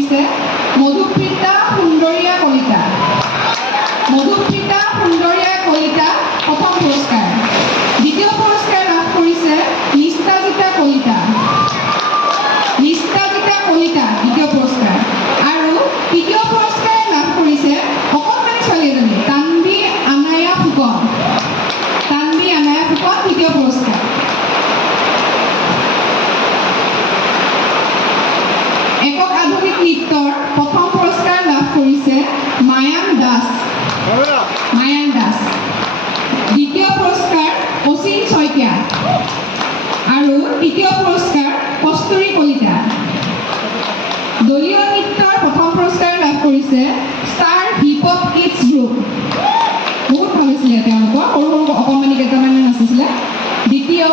কৰিছে মধুপ্ৰীতা সুন্দৰীয়া কলিতা। মধুপ্ৰীতা সুন্দৰীয়া কলিতা প্ৰথম পুৰস্কাৰ। দ্বিতীয় পুৰস্কাৰ লাভ কৰিছে নিষ্ঠাজিতা কলিতা। নিষ্ঠাজিতা কলিতা দ্বিতীয় পুৰস্কাৰ। আৰু তৃতীয় পুৰস্কাৰ লাভ কৰিছে অকণমানি ছোৱালী এজনী তানভি আনায়া ফুকন। তানভি আনায়া ফুকন তৃতীয় পুৰস্কাৰ। একক আধুনিক নৃত্যৰ প্ৰথম পুৰস্কাৰ লাভ কৰিছে মায়ান দাস। মায়ান দাস। দ্বিতীয় পুৰস্কাৰ অচিন শইকীয়া। আৰু তৃতীয় পুৰস্কাৰ কস্তুৰী কলিতা। দলীয় নৃত্যৰ প্ৰথম পুৰস্কাৰ লাভ কৰিছে star hip hop kids group. বহুত ভাল হৈছিলে তেওঁলোকৰ, সৰু সৰু অকণমানি কেইটামানে নাচিছিলে। দ্বিতীয়